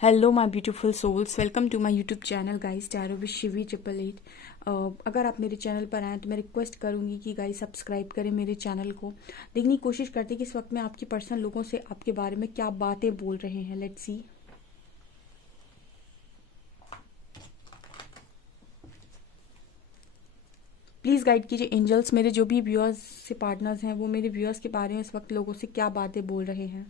Hello my beautiful souls, welcome to my YouTube channel guys tarot with Shivi 888। अगर आप मेरे channel पर आएँ तो मैं रिक्वेस्ट करूंगी कि गाइस सब्सक्राइब करें मेरे चैनल को। देखने की कोशिश करते हैं कि इस वक्त में आपकी पर्सनल लोगों से आपके बारे में क्या बातें बोल रहे हैं। Let's see. प्लीज़ गाइड कीजिए एंजल्स, मेरे जो भी व्यूअर्स से पार्टनर्स हैं वो मेरे व्यूअर्स के बारे में इस वक्त लोगों से क्या बातें बोल रहे हैं।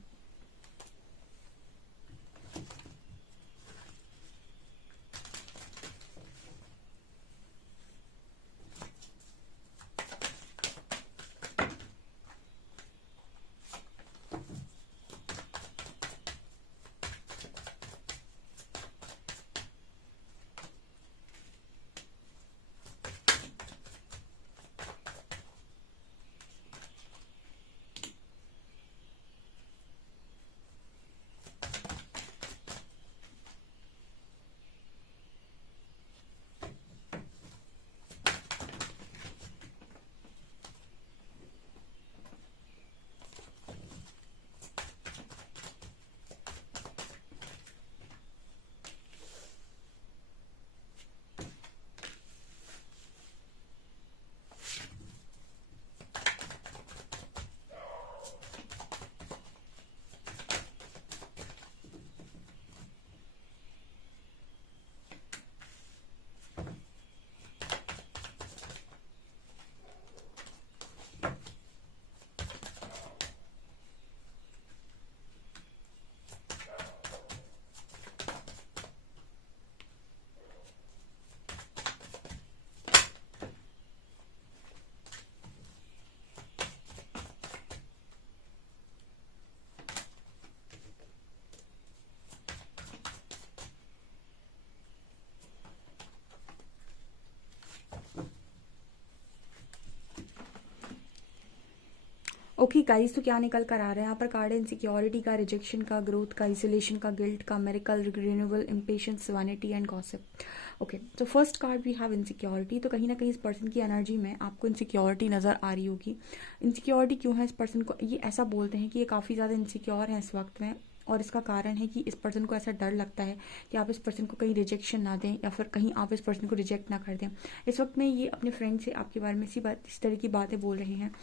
ओके गाइस, तो क्या निकल कर आ रहा है यहाँ पर? कार्ड इनसिक्योरिटी का, रिजेक्शन का, ग्रोथ का, आइसोलेशन का, गिल्ट का, miracle, renewal, impatience, vanity and gossip. Okay, तो first card we have insecurity. तो कहीं ना कहीं इस पर्सन की एनर्जी में आपको इनसिक्योरिटी नज़र आ रही होगी। इनसिक्योरिटी क्यों है इस पर्सन को? ये ऐसा बोलते हैं कि ये काफ़ी ज़्यादा इनसिक्योर है इस वक्त में, और इसका कारण है कि इस पर्सन को ऐसा डर लगता है कि आप इस पर्सन को कहीं रिजेक्शन ना दें या फिर कहीं आप इस पर्सन को रिजेक्ट ना कर दें। इस वक्त में ये अपने फ्रेंड से आपके बारे में इस तरह की बातें बोल रहे हैं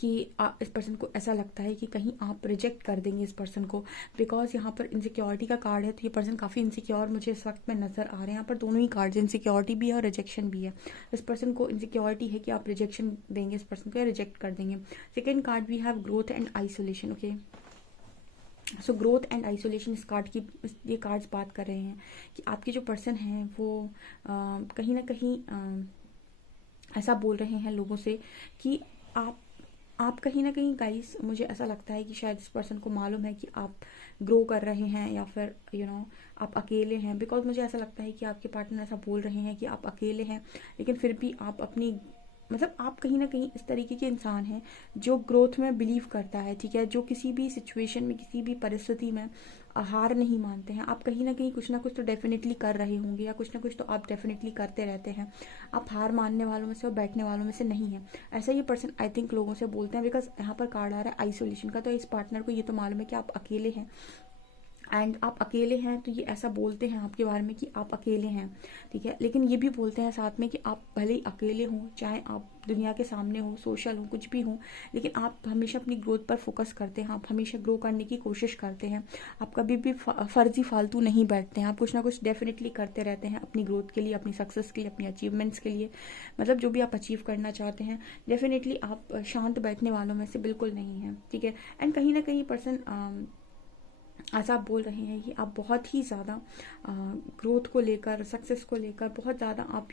कि इस पर्सन को ऐसा लगता है कि कहीं आप रिजेक्ट कर देंगे इस पर्सन को, बिकॉज यहाँ पर इनसिक्योरिटी का कार्ड है। तो ये पर्सन काफ़ी इनसिक्योर मुझे इस वक्त में नज़र आ रहे हैं। यहाँ पर दोनों ही कार्ड्स, इनसिक्योरिटी भी है और रिजेक्शन भी है। इस पर्सन को इनसिक्योरिटी है कि आप रिजेक्शन देंगे इस पर्सन को या रिजेक्ट कर देंगे। Second card we have growth and isolation. Okay, so growth and isolation इस कार्ड की, ये कार्ड्स बात कर रहे हैं कि आपके जो पर्सन हैं वो कहीं ना कहीं ऐसा बोल रहे हैं लोगों से कि आप कहीं ना कहीं गाइस, मुझे ऐसा लगता है कि शायद इस पर्सन को मालूम है कि आप ग्रो कर रहे हैं या फिर आप अकेले हैं। बिकॉज मुझे ऐसा लगता है कि आपके पार्टनर ऐसा बोल रहे हैं कि आप अकेले हैं, लेकिन फिर भी आप अपनी, मतलब आप कहीं ना कहीं इस तरीके के इंसान हैं जो ग्रोथ में बिलीव करता है, ठीक है, जो किसी भी सिचुएशन में, किसी भी परिस्थिति में हार नहीं मानते हैं। आप कहीं ना कुछ तो डेफिनेटली कर रहे होंगे, या कुछ ना कुछ तो आप डेफिनेटली करते रहते हैं। आप हार मानने वालों में से और बैठने वालों में से नहीं है। ऐसा ये पर्सन आई थिंक लोगों से बोलते हैं, बिकॉज यहाँ पर कार्ड आ रहा है आइसोलेशन का। तो इस पार्टनर को ये तो मालूम है कि आप अकेले हैं, एंड आप अकेले हैं, तो ये ऐसा बोलते हैं आपके बारे में कि आप अकेले हैं, ठीक है। लेकिन ये भी बोलते हैं साथ में कि आप भले ही अकेले हों, चाहे आप दुनिया के सामने हो, सोशल हो, कुछ भी हो, लेकिन आप हमेशा अपनी ग्रोथ पर फोकस करते हैं। आप हमेशा ग्रो करने की कोशिश करते हैं। आप कभी भी फर्जी फालतू नहीं बैठते हैं। आप कुछ ना कुछ डेफिनेटली करते रहते हैं अपनी ग्रोथ के लिए, अपनी सक्सेस के लिए, अपनी अचीवमेंट्स के लिए। मतलब जो भी आप अचीव करना चाहते हैं, डेफिनेटली आप शांत बैठने वालों में से बिल्कुल नहीं हैं, ठीक है। एंड कहीं ना कहीं पर्सन ऐसा आप बोल रहे हैं कि आप बहुत ही ज़्यादा ग्रोथ को लेकर, सक्सेस को लेकर बहुत ज़्यादा आप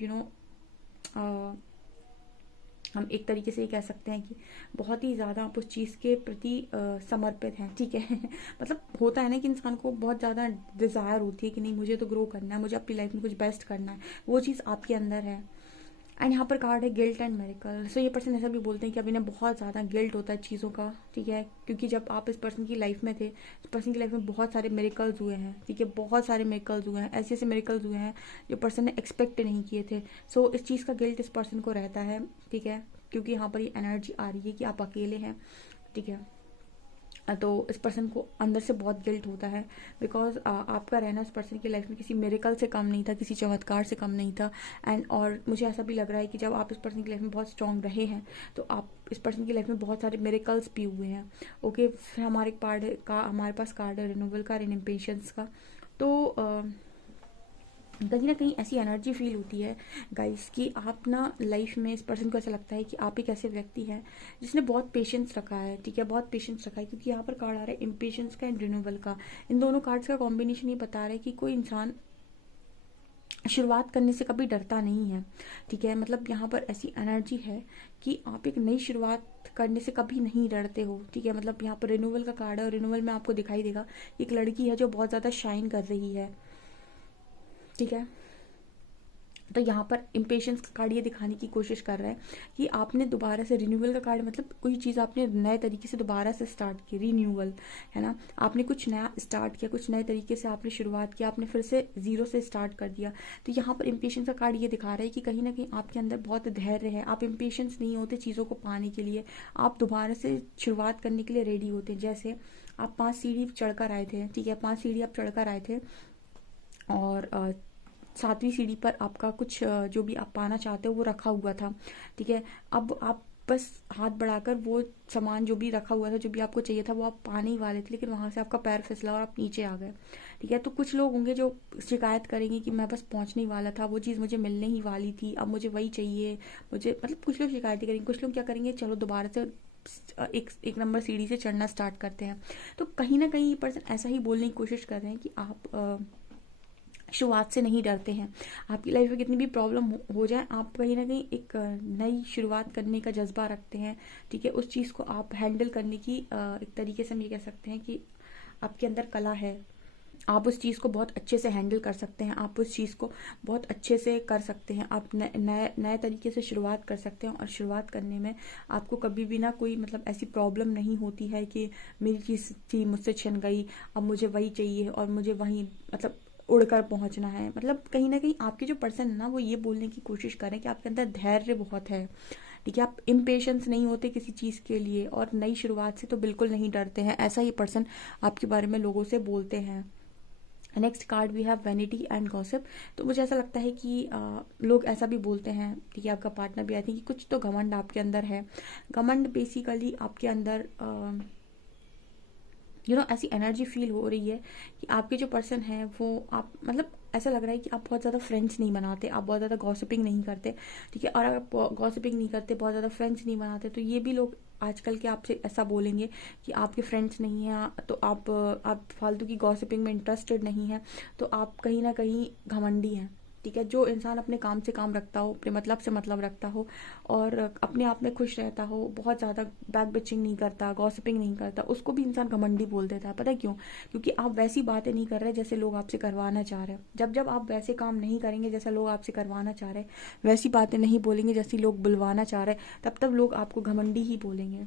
हम एक तरीके से ये कह सकते हैं कि बहुत ही ज़्यादा आप उस चीज़ के प्रति समर्पित हैं, ठीक है। मतलब होता है ना कि इंसान को बहुत ज़्यादा डिज़ायर होती है कि नहीं, मुझे तो ग्रो करना है, मुझे अपनी लाइफ में कुछ बेस्ट करना है, वो चीज़ आपके अंदर है। एंड यहाँ पर कार्ड है गिल्ट एंड मेरिकल। सो ये पर्सन ऐसा भी बोलते हैं कि अब इन्हें बहुत ज़्यादा गिल्ट होता है चीज़ों का, ठीक है, क्योंकि जब आप इस पर्सन की लाइफ में थे, इस पर्सन की लाइफ में बहुत सारे मेरिकल्स हुए हैं, ठीक है, बहुत सारे मेरिकल्स हुए हैं, ऐसे ऐसे मेरिकल्स हुए हैं जो पर्सन ने एक्सपेक्ट नहीं किए थे। सो इस चीज़ का गिल्ट इस पर्सन को रहता है, ठीक है, क्योंकि यहाँ पर ये एनर्जी आ रही है कि आप अकेले हैं, ठीक है। तो इस पर्सन को अंदर से बहुत गिल्ट होता है, बिकॉज आपका रहना इस पर्सन की लाइफ में किसी मिरेकल से कम नहीं था, किसी चमत्कार से कम नहीं था। एंड और मुझे ऐसा भी लग रहा है कि जब आप इस पर्सन की लाइफ में बहुत स्ट्रांग रहे हैं तो आप इस पर्सन की लाइफ में बहुत सारे मिरेकल्स भी हुए हैं। ओके, फिर हमारे पास कार्ड है रिन्यूअल का, इम्पेशंस का। तो कहीं ना कहीं ऐसी एनर्जी फील होती है गाइस कि आप ना लाइफ में इस पर्सन को ऐसा लगता है कि आप एक ऐसे व्यक्ति हैं जिसने बहुत पेशेंस रखा है, ठीक है, बहुत पेशेंस रखा है, क्योंकि यहाँ पर कार्ड आ रहा है इम्पेशंस का एंड रिन्यूअल का। इन दोनों कार्ड्स का कॉम्बिनेशन ये बता रहा है कि कोई इंसान शुरुआत करने से कभी डरता नहीं है, ठीक है। मतलब यहाँ पर ऐसी एनर्जी है कि आप एक नई शुरुआत करने से कभी नहीं डरते हो, ठीक है। मतलब यहाँ पर रिन्यूअल का कार्ड है और रिन्यूअल में आपको दिखाई देगा एक लड़की है जो बहुत ज़्यादा शाइन कर रही है, ठीक है। तो यहाँ पर इम्पेशंस का कार्ड ये दिखाने की कोशिश कर रहा है कि आपने दोबारा से रिन्यूअल का कार्ड, मतलब कोई चीज़ आपने नए तरीके से दोबारा से स्टार्ट की, रिन्यूअल है ना। आपने कुछ नया स्टार्ट किया, कुछ नए तरीके से आपने शुरुआत की, आपने फिर से जीरो से स्टार्ट कर दिया। तो यहाँ पर इम्पेशंस का कार्ड ये दिखा रहा है कि कहीं ना कहीं आपके अंदर बहुत धैर्य है, आप इम्पेशंस नहीं होते चीज़ों को पाने के लिए, आप दोबारा से शुरुआत करने के लिए रेडी होते हैं। जैसे आप 5 सीढ़ी चढ़कर आए थे, ठीक है, 5 सीढ़ी आप चढ़कर आए थे और 7वीं सीढ़ी पर आपका कुछ जो भी आप पाना चाहते हो वो रखा हुआ था, ठीक है। अब आप बस हाथ बढ़ाकर वो सामान जो भी रखा हुआ था, जो भी आपको चाहिए था, वो आप पाने ही वाले थे, लेकिन वहां से आपका पैर फिसला और आप नीचे आ गए, ठीक है। तो कुछ लोग होंगे जो शिकायत करेंगे कि मैं बस पहुंचने ही वाला था, वो चीज़ मुझे मिलने ही वाली थी, अब मुझे वही चाहिए, मुझे, मतलब कुछ लोग शिकायत करेंगे। कुछ लोग क्या करेंगे, चलो दोबारा से एक नंबर सीढ़ी से चढ़ना स्टार्ट करते हैं। तो कहीं ना कहीं ये पर्सन ऐसा ही बोलने की कोशिश कर रहे हैं कि आप शुरुआत से नहीं डरते हैं। आपकी लाइफ में कितनी भी प्रॉब्लम हो जाए, आप कहीं ना कहीं एक नई शुरुआत करने का जज्बा रखते हैं, ठीक है। उस चीज़ को आप हैंडल करने की एक तरीके से हम ये कह सकते हैं कि आपके अंदर कला है, आप उस चीज़ को बहुत अच्छे से हैंडल कर सकते हैं, आप उस चीज़ को बहुत अच्छे से कर सकते हैं, आप नए नए तरीके से शुरुआत कर सकते हैं। और शुरुआत करने में आपको कभी भी ना कोई, मतलब ऐसी प्रॉब्लम नहीं होती है कि मेरी चीज़ थी मुझसे छिन गई, अब मुझे वही चाहिए और मुझे वहीं, मतलब उड़कर पहुंचना है। मतलब कहीं ना कहीं आपके जो पर्सन है ना, वो ये बोलने की कोशिश करें कि आपके अंदर धैर्य बहुत है, ठीक है। आप इम्पेशंस नहीं होते किसी चीज़ के लिए और नई शुरुआत से तो बिल्कुल नहीं डरते हैं, ऐसा ही पर्सन आपके बारे में लोगों से बोलते हैं। Next card we have vanity and gossip. तो मुझे ऐसा लगता है कि लोग ऐसा भी बोलते हैं, ठीक है, आपका पार्टनर भी, आई थिंक कि कुछ तो घमंड आपके अंदर है। घमंड बेसिकली आपके अंदर ऐसी एनर्जी फील हो रही है कि आपके जो पर्सन है वो, आप, मतलब ऐसा लग रहा है कि आप बहुत ज़्यादा फ्रेंड्स नहीं बनाते, आप बहुत ज़्यादा गॉसिपिंग नहीं करते, ठीक है। और अगर आप गॉसिपिंग नहीं करते, बहुत ज़्यादा फ्रेंड्स नहीं बनाते, तो ये भी लोग आजकल के आपसे ऐसा बोलेंगे कि आपके फ्रेंड्स नहीं हैं, तो आप फालतू की गॉसिपिंग में इंटरेस्टेड नहीं हैं, तो आप कहीं ना कहीं घमंडी हैं, ठीक है। जो इंसान अपने काम से काम रखता हो, अपने मतलब से मतलब रखता हो और अपने आप में खुश रहता हो, बहुत ज़्यादा बैक बिचिंग नहीं करता, गॉसिपिंग नहीं करता, उसको भी इंसान घमंडी बोल देता है। पता है क्यों? क्योंकि आप वैसी बातें नहीं कर रहे जैसे लोग आपसे करवाना चाह रहे हैं। जब जब आप वैसे काम नहीं करेंगे जैसा लोग आपसे करवाना चाह रहे हैं, वैसी बातें नहीं बोलेंगे जैसी लोग बुलवाना चाह रहे हैं, तब तब लोग आपको घमंडी ही बोलेंगे।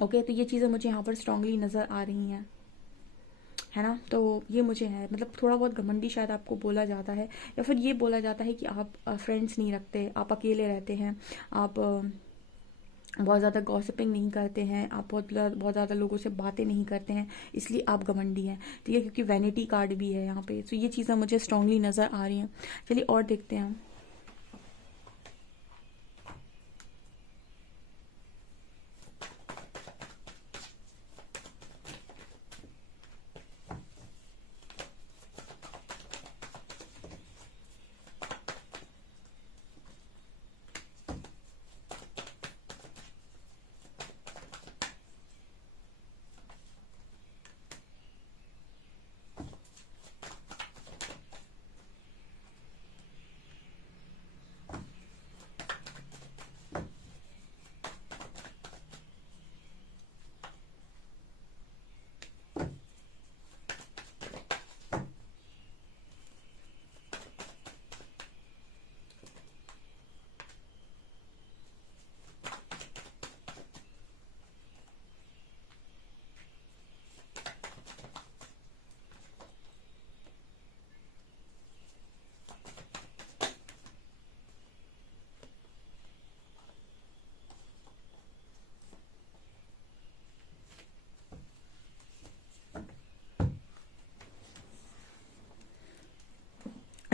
ओके, तो ये चीज़ें मुझे यहाँ पर स्ट्रांगली नज़र आ रही हैं, है ना। तो ये मुझे है, मतलब थोड़ा बहुत घमंडी शायद आपको बोला जाता है, या फिर ये बोला जाता है कि आप फ्रेंड्स नहीं रखते, आप अकेले रहते हैं, आप बहुत ज़्यादा गॉसिपिंग नहीं करते हैं, आप बहुत ज़्यादा लोगों से बातें नहीं करते हैं, इसलिए आप घमंडी हैं, ठीक है। क्योंकि वैनिटी कार्ड भी है यहाँ पे, तो ये चीज़ें मुझे स्ट्रांगली नज़र आ रही हैं। चलिए और देखते हैं हम।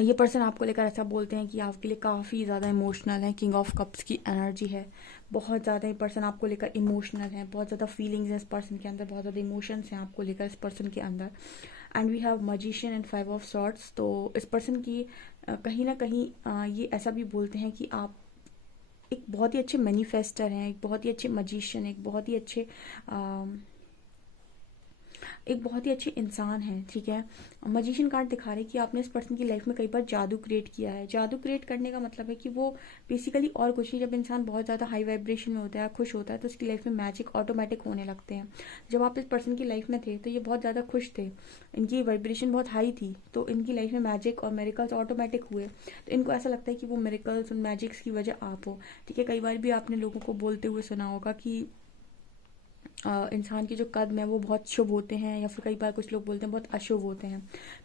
ये पर्सन आपको लेकर ऐसा बोलते हैं कि आपके लिए काफ़ी ज़्यादा इमोशनल है, किंग ऑफ कप्स की एनर्जी है, बहुत ज़्यादा ये पर्सन आपको लेकर इमोशनल है, बहुत ज़्यादा फीलिंग्स हैं इस पर्सन के अंदर, बहुत ज़्यादा इमोशंस हैं आपको लेकर इस पर्सन के अंदर। And we have magician and 5 of swords. तो इस पर्सन की कहीं ना कहीं ये ऐसा भी बोलते हैं कि आप एक बहुत ही अच्छे मैनिफेस्टर हैं, एक बहुत ही अच्छे मजिशियन, एक बहुत ही अच्छे इंसान हैं, ठीक है। मजिशियन कार्ड दिखा रहे हैं कि आपने इस पर्सन की लाइफ में कई बार जादू क्रिएट किया है। जादू क्रिएट करने का मतलब है कि वो बेसिकली और कुछ नहीं, जब इंसान बहुत ज़्यादा हाई वाइब्रेशन में होता है, खुश होता है, तो उसकी लाइफ में मैजिक ऑटोमेटिक होने लगते हैं। जब आप इस पर्सन की लाइफ में थे तो ये बहुत ज़्यादा खुश थे, इनकी वाइब्रेशन बहुत हाई थी, तो इनकी लाइफ में मैजिक और मेरिकल्स ऑटोमेटिक हुए। तो इनको ऐसा लगता है कि वो मेरिकल्स और मैजिक्स की वजह आप हो, ठीक है। कई बार भी आपने लोगों को बोलते हुए सुना होगा कि इंसान के जो कदम है वो बहुत शुभ होते हैं, या फिर कई बार कुछ लोग बोलते हैं बहुत अशुभ होते हैं।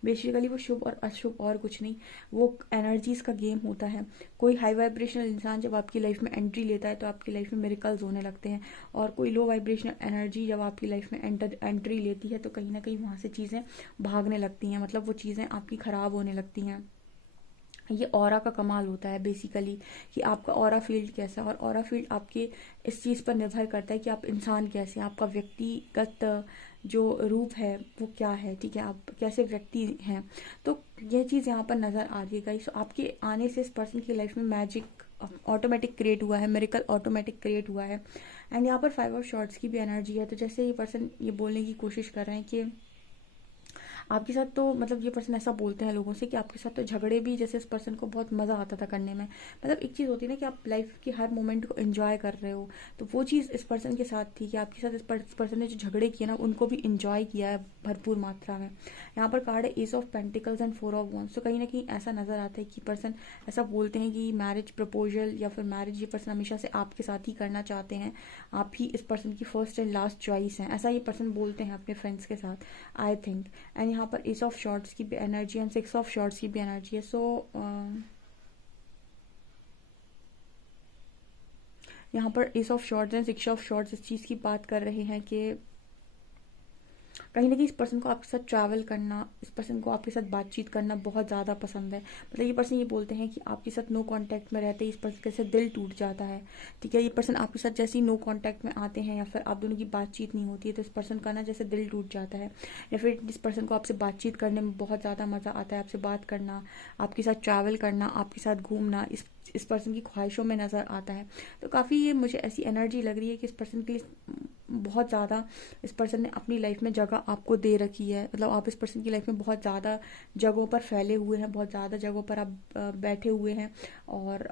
बेसिकली वो शुभ और अशुभ और कुछ नहीं, वो एनर्जीज का गेम होता है। कोई हाई वाइब्रेशनल इंसान जब आपकी लाइफ में एंट्री लेता है तो आपकी लाइफ में मिरेकल्स होने लगते हैं, और कोई लो वाइब्रेशनल एनर्जी जब आपकी लाइफ में एंट्री लेती है तो कहीं ना कहीं वहाँ से चीज़ें भागने लगती हैं, मतलब वो चीज़ें आपकी ख़राब होने लगती हैं। ये ऑरा का कमाल होता है बेसिकली, कि आपका ऑरा फील्ड कैसा है, और ऑरा फील्ड आपके इस चीज़ पर निर्भर करता है कि आप इंसान कैसे हैं, आपका व्यक्तिगत जो रूप है वो क्या है, ठीक है, आप कैसे व्यक्ति हैं। तो यह चीज़ यहाँ पर नज़र आ रही है गाइस। आपके आने से इस पर्सन की लाइफ में मैजिक ऑटोमेटिक क्रिएट हुआ है, मिरेकल ऑटोमेटिक क्रिएट हुआ है। एंड यहाँ पर 5 ऑफ शॉर्ट्स की भी एनर्जी है। तो जैसे ये पर्सन ये बोलने की कोशिश कर रहे हैं कि आपके साथ तो मतलब ये पर्सन ऐसा बोलते हैं लोगों से कि आपके साथ तो झगड़े भी, जैसे इस पर्सन को बहुत मज़ा आता था करने में। मतलब एक चीज़ होती है ना कि आप लाइफ की हर मोमेंट को एंजॉय कर रहे हो, तो वो चीज़ इस पर्सन के साथ थी कि आपके साथ इस पर्सन ने जो झगड़े किए ना उनको भी इंजॉय किया है भरपूर मात्रा में। यहाँ पर कार्ड है S of pentacles and 4 of wands. तो कहीं ना कहीं ऐसा नज़र आता है कि पर्सन ऐसा बोलते हैं कि मैरिज प्रपोजल या फिर मैरिज ये पर्सन हमेशा से आपके साथ ही करना चाहते हैं, आप ही इस पर्सन की फर्स्ट एंड लास्ट चॉइस हैं, ऐसा ये पर्सन बोलते हैं अपने फ्रेंड्स के साथ, आई थिंक। एंड यहाँ पर एस ऑफ शॉर्ट्स की भी एनर्जी एंड 6 ऑफ शॉर्ट्स की भी एनर्जी है। सो यहाँ पर S of shorts and 6 of shorts इस चीज़ की बात कर रहे हैं कि कहीं ना कहीं इस पर्सन को आपके साथ ट्रैवल करना, इस पर्सन को आपके साथ बातचीत करना बहुत ज़्यादा पसंद है। मतलब ये पर्सन ये बोलते हैं कि आपके साथ नो कांटेक्ट में रहते ही इस पर्सन के साथ दिल टूट जाता है, ठीक है। ये पर्सन आपके साथ जैसे ही नो कांटेक्ट में आते हैं या फिर आप दोनों की बातचीत नहीं होती है तो इस पर्सन का ना जैसे दिल टूट जाता है, या फिर इस पर्सन को आपसे बातचीत करने में बहुत ज़्यादा मज़ा आता है, आपसे बात करना, आपके साथ ट्रैवल करना, आपके साथ घूमना इस पर्सन की ख्वाहिशों में नज़र आता है। तो काफ़ी ये मुझे ऐसी एनर्जी लग रही है कि इस पर्सन के लिए बहुत ज़्यादा इस पर्सन ने अपनी लाइफ में जगह आपको दे रखी है। मतलब आप इस पर्सन की लाइफ में बहुत ज़्यादा जगहों पर फैले हुए हैं, बहुत ज़्यादा जगहों पर आप बैठे हुए हैं, और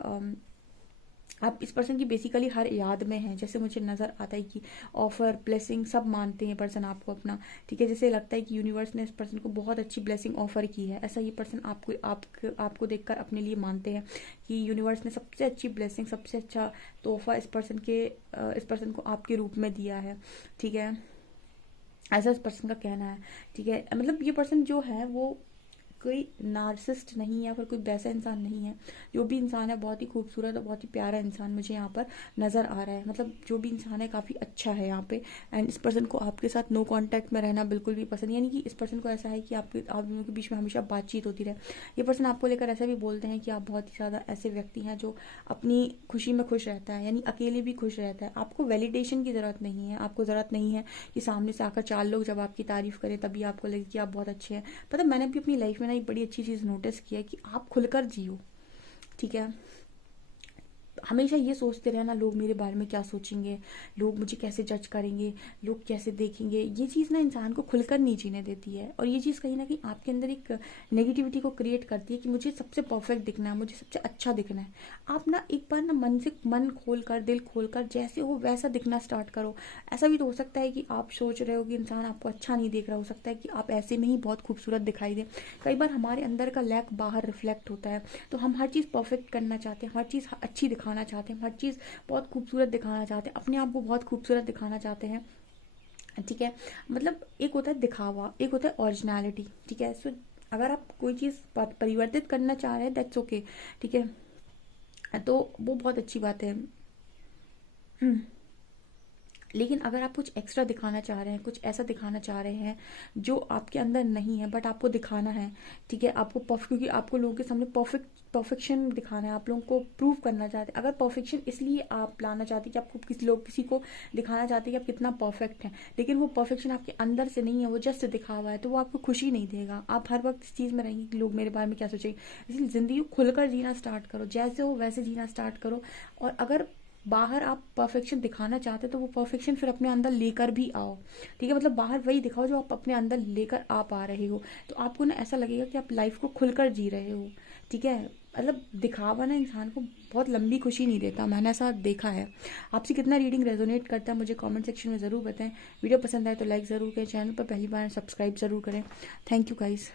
आप इस पर्सन की बेसिकली हर याद में हैं। जैसे मुझे नज़र आता है कि ऑफर ब्लेसिंग सब मानते हैं पर्सन आपको अपना, ठीक है। जैसे लगता है कि यूनिवर्स ने इस पर्सन को बहुत अच्छी ब्लेसिंग ऑफर की है, ऐसा ये पर्सन आपको देखकर अपने लिए मानते हैं कि यूनिवर्स ने सबसे अच्छी ब्लेसिंग, सबसे अच्छा तोहफा इस पर्सन को आपके रूप में दिया है, ठीक है। ऐसा इस पर्सन का कहना है, ठीक है। मतलब ये पर्सन जो है वो कोई नार्सिस्ट नहीं है, फिर कोई वैसा इंसान नहीं है। जो भी इंसान है बहुत ही खूबसूरत और बहुत ही प्यारा इंसान मुझे यहाँ पर नज़र आ रहा है। मतलब जो भी इंसान है काफ़ी अच्छा है यहाँ पे। एंड इस पर्सन को आपके साथ नो कांटेक्ट में रहना बिल्कुल भी पसंद, यानी कि इस पर्सन को ऐसा है कि आप दोनों के बीच में हमेशा बातचीत होती रहे। ये पर्सन आपको लेकर ऐसा भी बोलते हैं कि आप बहुत ही ज़्यादा ऐसे व्यक्ति हैं जो अपनी खुशी में खुश रहता है, यानी अकेले भी खुश रहता है। आपको वैलिडेशन की ज़रूरत नहीं है, आपको ज़रूरत नहीं है कि सामने से आकर 4 लोग जब आपकी तारीफ़ करें तभी आपको लगे कि आप बहुत अच्छे हैं। पता मैंने भी अपनी लाइफ में ना एक बड़ी अच्छी चीज़ नोटिस किया है कि आप खुलकर जियो, ठीक है। हमेशा ये सोचते रहना लोग मेरे बारे में क्या सोचेंगे, लोग मुझे कैसे जज करेंगे, लोग कैसे देखेंगे, ये चीज़ ना इंसान को खुलकर नहीं जीने देती है। और ये चीज़ कहीं ना कहीं आपके अंदर एक नेगेटिविटी को क्रिएट करती है कि मुझे सबसे परफेक्ट दिखना है, मुझे सबसे अच्छा दिखना है। आप ना एक बार ना मन खोल कर, दिल खोल कर, जैसे हो वैसा दिखना स्टार्ट करो। ऐसा भी तो हो सकता है कि आप सोच रहे हो कि इंसान आपको अच्छा नहीं देख रहा, हो सकता है कि आप ऐसे में ही बहुत खूबसूरत दिखाई दे। कई बार हमारे अंदर का लैक बाहर रिफ्लेक्ट होता है, तो हम हर चीज़ परफेक्ट करना चाहते हैं, हर चीज़ अच्छी दिखाना चाहते हैं, हर चीज़ बहुत खूबसूरत दिखाना चाहते हैं, अपने आप को बहुत खूबसूरत दिखाना चाहते हैं, ठीक है। मतलब एक होता है दिखावा, एक होता है ओरिजिनलिटी, ठीक है। सो अगर आप कोई चीज़ परिवर्तित करना चाह रहे हैं दैट्स ओके, ठीक है, तो वो बहुत अच्छी बात है। लेकिन अगर आप कुछ एक्स्ट्रा दिखाना चाह रहे हैं, कुछ ऐसा दिखाना चाह रहे हैं जो आपके अंदर नहीं है बट आपको दिखाना है, ठीक है, आपको क्योंकि आपको लोगों के सामने परफेक्शन दिखाना है, आप लोगों को प्रूव करना चाहते हैं। अगर परफेक्शन इसलिए आप लाना चाहते हैं कि आपको किसी को दिखाना चाहते हैं कि आप कितना परफेक्ट हैं, लेकिन वो परफेक्शन आपके अंदर से नहीं है, वो जस्ट दिखावा है, तो वो आपको खुशी नहीं देगा। आप हर वक्त इस चीज़ में रहेंगे कि लोग मेरे बारे में क्या सोचेंगे। इसलिए ज़िंदगी को खुलकर जीना स्टार्ट करो, जैसे हो वैसे जीना स्टार्ट करो। और अगर बाहर आप परफेक्शन दिखाना चाहते हो तो वो परफेक्शन फिर अपने अंदर लेकर भी आओ, ठीक है, मतलब बाहर वही दिखाओ जो आप अपने अंदर लेकर आ पा रहे हो। तो आपको ना ऐसा लगेगा कि आप लाइफ को खुलकर जी रहे हो, ठीक है। मतलब दिखावा ना इंसान को बहुत लंबी खुशी नहीं देता, मैंने ऐसा देखा है। आपसे कितना रीडिंग रेजोनेट करता है मुझे कमेंट सेक्शन में ज़रूर बताएं। वीडियो पसंद आए तो लाइक ज़रूर करें, चैनल पर पहली बार सब्सक्राइब ज़रूर करें। Thank you guys.